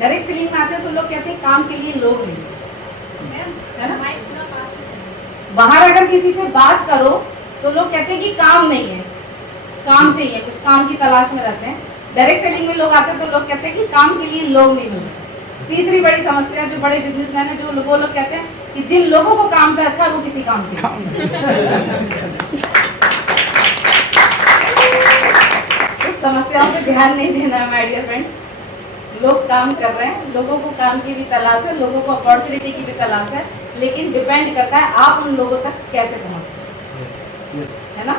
Direct selling में आते हैं तो लोग कहते हैं काम के लिए लोग नहीं, है ना। बाहर अगर किसी से बात करो तो लोग कहते हैं कि काम नहीं है, काम चाहिए, कुछ काम की तलाश में रहते हैं। डायरेक्ट सेलिंग में लोग आते हैं तो लोग कहते हैं कि काम के लिए लोग नहीं मिलते। तीसरी बड़ी समस्या जो बड़े बिजनेसमैन है, जो वो लोग कहते हैं कि जिन लोगों को काम पे रखा है वो किसी काम के उस समस्याओं पे ध्यान नहीं देना है माय डियर फ्रेंड्स। लोग काम कर रहे हैं, लोगों को काम की भी तलाश है, लोगों को अपॉर्चुनिटी की भी तलाश है, लेकिन डिपेंड करता है आप उन लोगों तक कैसे पहुंचते हैं, है ना।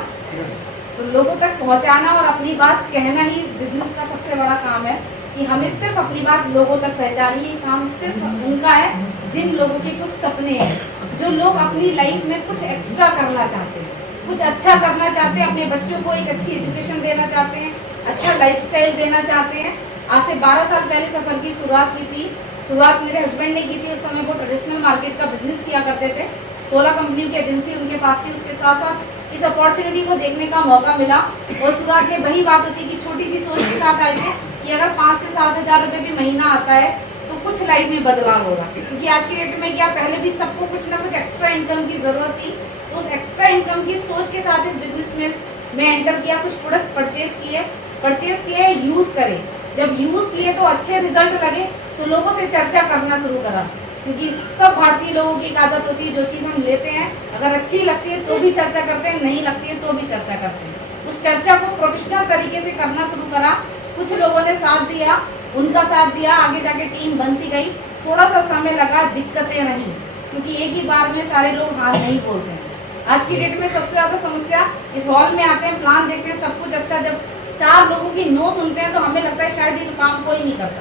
तो लोगों तक पहुंचाना और अपनी बात कहना ही इस बिजनेस का सबसे बड़ा काम है, कि हमें सिर्फ अपनी बात लोगों तक पहुंचानी है। काम सिर्फ उनका है जिन लोगों के कुछ सपने हैं, जो लोग अपनी लाइफ में कुछ एक्स्ट्रा करना चाहते हैं, कुछ अच्छा करना चाहते हैं, अपने बच्चों को एक अच्छी एजुकेशन देना चाहते हैं, अच्छा लाइफस्टाइल देना चाहते हैं। आज से 12 साल पहले सफ़र की शुरुआत की थी। शुरुआत मेरे हस्बैंड ने की थी। उस समय वो ट्रेडिशनल मार्केट का बिजनेस किया करते थे। 16 कंपनियों की एजेंसी उनके पास थी। उसके साथ साथ इस अपॉर्चुनिटी को देखने का मौका मिला, और शुरुआत में वही बात होती कि छोटी सी सोच के साथ आए थे कि अगर 5 से 7 हज़ार रुपये भी महीना आता है तो कुछ लाइफ में बदलाव होगा। क्योंकि आज की डेट में क्या, पहले भी सबको कुछ ना कुछ एक्स्ट्रा इनकम की ज़रूरत थी। तो उस एक्स्ट्रा इनकम की सोच के साथ इस बिजनेस में मैं एंटर किया। कुछ प्रोडक्ट्स परचेज किए, यूज़ करे। जब यूज़ किए तो अच्छे रिजल्ट लगे तो लोगों से चर्चा करना शुरू करा, क्योंकि सब भारतीय लोगों की एक आदत होती है, जो चीज़ हम लेते हैं अगर अच्छी लगती है तो भी चर्चा करते हैं, नहीं लगती है तो भी चर्चा करते हैं। उस चर्चा को प्रोफेशनल तरीके से करना शुरू करा। कुछ लोगों ने साथ दिया, उनका साथ दिया, आगे जाके टीम बनती गई। थोड़ा सा समय लगा, दिक्कतें रहीं, क्योंकि एक ही बार में सारे लोग हाँ नहीं बोलते हैं। आज की डेट में सबसे ज़्यादा समस्या, इस हॉल में आते हैं, प्लान देखते हैं, सब कुछ अच्छा, जब 4 लोगों की नो सुनते हैं तो हमें लगता है शायद ये काम कोई नहीं करता।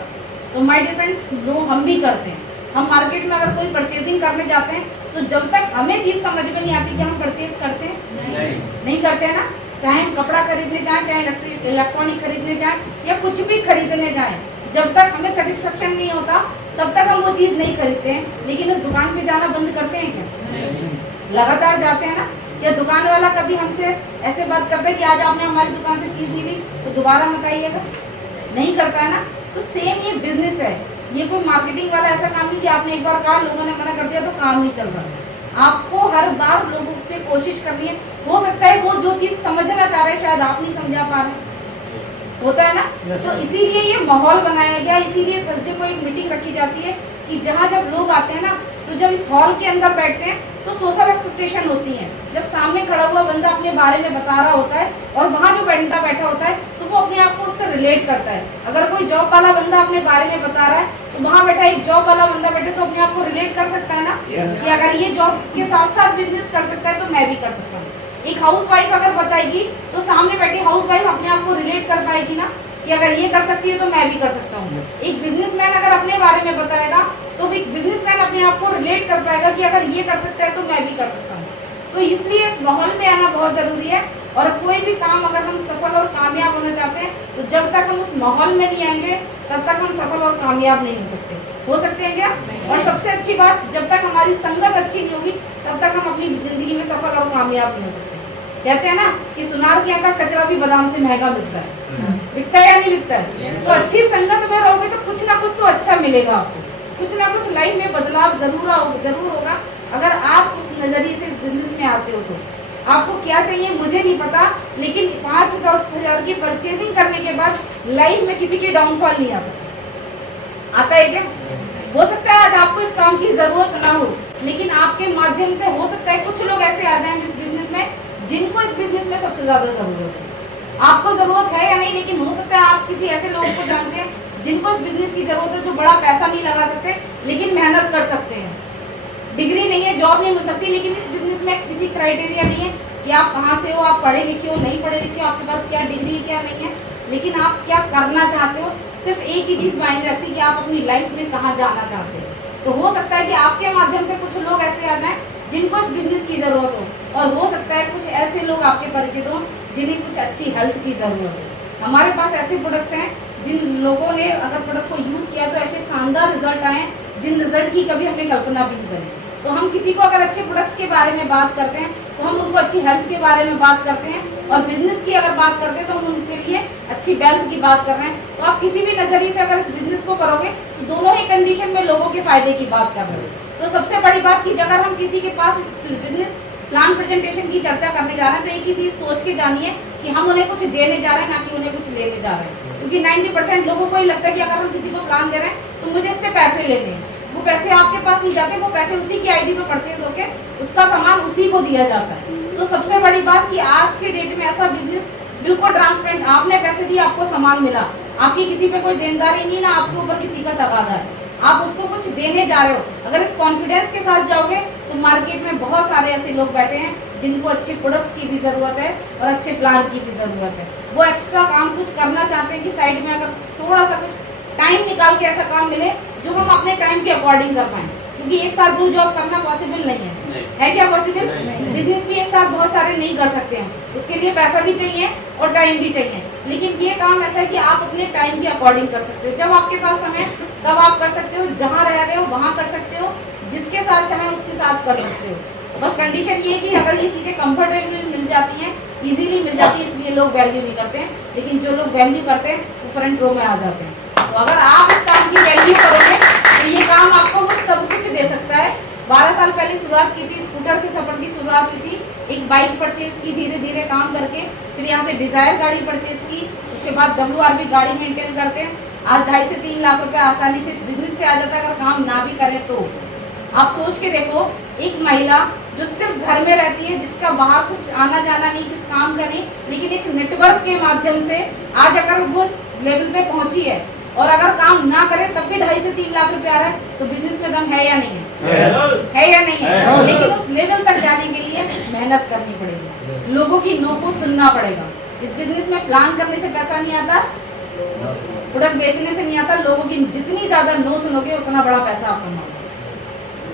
तो माय डियर फ्रेंड्स, नो हम भी करते हैं। हम मार्केट में अगर कोई परचेजिंग करने जाते हैं तो जब तक हमें चीज़ समझ में नहीं आती कि हम परचेज करते हैं, नहीं करते हैं ना। चाहे हम कपड़ा खरीदने जाएं, चाहे इलेक्ट्रॉनिक खरीदने जाएं, या कुछ भी खरीदने जाएं, जब तक हमें सेटिस्फेक्शन नहीं होता तब तक हम वो चीज़ नहीं खरीदते हैं। लेकिन उस दुकान पे जाना बंद करते हैं क्या? लगातार जाते हैं ना। या दुकान वाला कभी हमसे ऐसे बात करता है कि आज आपने हमारी दुकान से चीज़ नहीं ली तो दोबारा मत आइएगा? नहीं करता है ना। तो सेम ये बिजनेस है। ये कोई मार्केटिंग वाला ऐसा काम नहीं कि आपने एक बार कहा, लोगों ने मना कर दिया तो काम नहीं चल रहा। आपको हर बार लोगों से कोशिश करनी है। हो सकता है वो जो चीज़ समझना चाह रहे हैं शायद आप नहीं समझा पा रहे, होता है ना। तो इसीलिए ये माहौल बनाया गया, इसीलिए थर्सडे को एक मीटिंग रखी जाती है कि जहाँ जब लोग आते हैं ना, तो जब इस हॉल के अंदर बैठते हैं तो सोशल एक्सपेक्टेशन होती है। जब सामने खड़ा हुआ बंदा अपने बारे में बता रहा होता है और वहाँ जो बंदा बैठा होता है तो वो अपने आप को उससे रिलेट करता है। अगर कोई जॉब वाला बंदा अपने बारे में बता रहा है तो वहाँ बैठा एक जॉब वाला बंदा बैठे तो अपने आप को रिलेट कर सकता है ना, कि अगर ये जॉब के साथ साथ बिजनेस कर सकता है तो मैं भी कर सकता हूँ। एक हाउस वाइफ अगर बताएगी तो सामने बैठी हाउस वाइफ अपने आप को रिलेट कर पाएगी ना, कि अगर ये कर सकती है तो मैं भी कर सकता हूँ। एक बिजनेसमैन अगर अपने बारे में बताएगा तो एक बिजनेसमैन अपने आप को रिलेट कर पाएगा कि अगर ये कर सकता है तो मैं भी कर सकता हूँ। तो इसलिए इस माहौल में आना बहुत ज़रूरी है। और कोई भी काम अगर हम सफल और कामयाब होना चाहते हैं तो जब तक हम उस माहौल में नहीं आएंगे तब तक हम सफल और कामयाब नहीं हो सकते। हो सकते हैं क्या? और सबसे अच्छी बात, जब तक हमारी संगत अच्छी नहीं होगी तब तक हम अपनी ज़िंदगी में सफल और कामयाब नहीं हो सकते। कहते हैं ना कि सुनार के यहाँ का कचरा भी बादाम से महंगा मिलता है, बिकता है या नहीं बिकता है? तो अच्छी संगत में रहोगे तो कुछ ना कुछ तो अच्छा मिलेगा आपको, कुछ ना कुछ लाइफ में बदलाव जरूर होगा। अगर आप उस नज़रिए से इस बिजनेस में आते हो तो आपको क्या चाहिए मुझे नहीं पता, लेकिन 5-10 हज़ार की परचेजिंग करने के बाद लाइफ में किसी की डाउनफॉल नहीं आता है क्या? हो सकता है आज आपको इस काम की ज़रूरत ना हो, लेकिन आपके माध्यम से हो सकता है कुछ लोग ऐसे आ जाएं इस बिजनेस में जिनको इस बिजनेस में सबसे ज़्यादा ज़रूरत है। आपको ज़रूरत है या नहीं, लेकिन हो सकता है आप किसी ऐसे लोगों को जानते हैं जिनको इस बिजनेस की ज़रूरत है, जो बड़ा पैसा नहीं लगा सकते लेकिन मेहनत कर सकते हैं। डिग्री नहीं है, जॉब नहीं मिल सकती, लेकिन इस बिजनेस में किसी क्राइटेरिया नहीं है कि आप कहाँ से हो, आप पढ़े लिखे हो, नहीं पढ़े लिखे हो, आपके पास क्या डिग्री है क्या नहीं है, लेकिन आप क्या करना चाहते हो। सिर्फ एक ही चीज़ मायने रखती है कि आप अपनी लाइफ में कहाँ जाना चाहते हो। तो हो सकता है कि आपके माध्यम से कुछ लोग ऐसे आ जाएं जिनको इस बिजनेस की ज़रूरत हो, और हो सकता है कुछ ऐसे लोग आपके परिचित हों जिन्हें कुछ अच्छी हेल्थ की ज़रूरत हो। हमारे पास ऐसे प्रोडक्ट्स हैं जिन लोगों ने अगर प्रोडक्ट को यूज़ किया तो ऐसे शानदार रिजल्ट आए जिन रिजल्ट की कभी हमने कल्पना भी नहीं करी। तो हम किसी को अगर अच्छे प्रोडक्ट्स के बारे में बात करते हैं तो हम उनको अच्छी हेल्थ के बारे में बात करते हैं, और बिजनेस की अगर बात करते हैं तो हम उनके लिए अच्छी वेल्थ की बात कर रहे हैं। तो आप किसी भी नजरिए से अगर इस बिजनेस को करोगे तो दोनों ही कंडीशन में लोगों के फायदे की बात कर रहे हो। तो सबसे बड़ी बात कि अगर हम किसी के पास इस बिजनेस प्लान प्रेजेंटेशन की चर्चा करने जा रहे हैं तो एक ही चीज सोच के जानिए कि हम उन्हें कुछ देने जा रहे हैं, ना कि उन्हें कुछ लेने जा रहे हैं। क्योंकि 90% लोगों को ही लगता है कि अगर हम किसी को प्लान दे रहे हैं तो मुझे इससे पैसे लेने हैं। वो पैसे आपके पास नहीं जाते, वो पैसे उसी की आईडी पे परचेज होके उसका सामान उसी को दिया जाता है। तो सबसे बड़ी बात कि आज के डेट में ऐसा बिजनेस बिल्कुल ट्रांसपेरेंट, आपने पैसे दिए, आपको सामान मिला, आपकी किसी पे कोई देनदारी नहीं, ना आपके ऊपर किसी का तगादा है, आप उसको कुछ देने जा रहे हो। अगर इस कॉन्फिडेंस के साथ जाओगे तो मार्केट में बहुत सारे ऐसे लोग बैठे हैं जिनको अच्छे प्रोडक्ट्स की भी ज़रूरत है और अच्छे प्लान की भी ज़रूरत है। वो एक्स्ट्रा काम कुछ करना चाहते हैं कि साइड में अगर थोड़ा सा कुछ टाइम निकाल के ऐसा काम मिले जो हम अपने टाइम के अकॉर्डिंग कर पाएँ, क्योंकि एक साथ 2 जॉब करना पॉसिबल नहीं है क्या पॉसिबल? बिजनेस भी एक साथ बहुत सारे नहीं कर सकते हम, उसके लिए पैसा भी चाहिए और टाइम भी चाहिए। लेकिन ये काम ऐसा है कि आप अपने टाइम के अकॉर्डिंग कर सकते हो, जब आपके पास समय तब आप कर सकते हो, जहाँ रह रहे हो वहाँ कर सकते हो, जिसके साथ चाहे उसके साथ कर सकते हो। बस कंडीशन ये है कि अगर ये चीज़ें कंफर्टेबल मिल जाती हैं, इजीली मिल जाती है, इसलिए लोग वैल्यू नहीं करते हैं। लेकिन जो लोग वैल्यू करते हैं वो फ्रंट रो में आ जाते हैं। तो अगर आप इस काम की वैल्यू करोगे तो ये काम आपको वो सब कुछ दे सकता है। 12 साल पहले शुरुआत की थी, स्कूटर से सफर की शुरुआत हुई थी, एक बाइक परचेज की धीरे धीरे काम करके, फिर यहाँ से डिज़ायर गाड़ी परचेज की, उसके बाद WRV गाड़ी मेंटेन करते हैं। आज 2.5 से 3 लाख रुपए आसानी से इस बिजनेस से आ जाता है अगर काम ना भी करें तो। आप सोच के देखो, एक महिला जो सिर्फ घर में रहती है, जिसका बाहर कुछ आना जाना नहीं, किस काम का नहीं, लेकिन एक नेटवर्क के माध्यम से आज अगर वो लेवल पे पहुंची है और अगर काम ना करे तब भी 2.5 से 3 लाख रुपए आ रहा है, तो बिजनेस में दम है या नहीं है या नहीं है? लेकिन उस लेवल तक जाने के लिए मेहनत करनी पड़ेगी, लोगों की नो को सुनना पड़ेगा। इस बिजनेस में प्लान करने से पैसा नहीं आता, प्रोडक्ट बेचने से नहीं आता। लोगों की जितनी ज्यादा नो सुनोगे उतना बड़ा पैसा आप कमाओगे।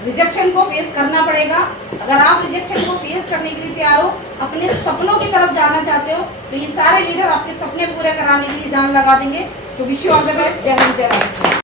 रिजेक्शन को फेस करना पड़ेगा। अगर आप रिजेक्शन को फेस करने के लिए तैयार हो, अपने सपनों की तरफ जाना चाहते हो, तो ये सारे लीडर आपके सपने पूरे कराने के लिए जान लगा देंगे। So wish you all the best. जय हिंद, जय भारत।